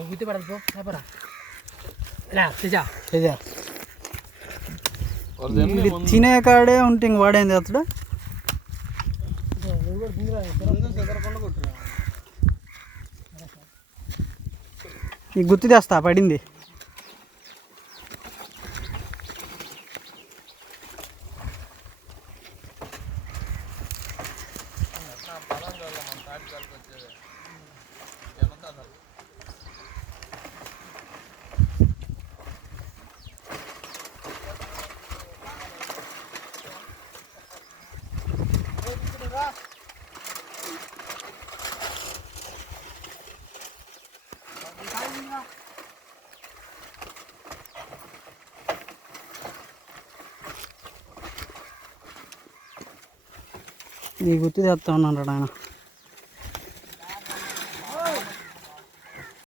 గుర్తు పడదు పేపరా తినే కాడే ఉంటే ఇంక వాడేంది అతడు ఈ గుర్తు తెస్తా పడింది. నీ గుర్తు తెస్తా ఉన్నాడు ఆయన.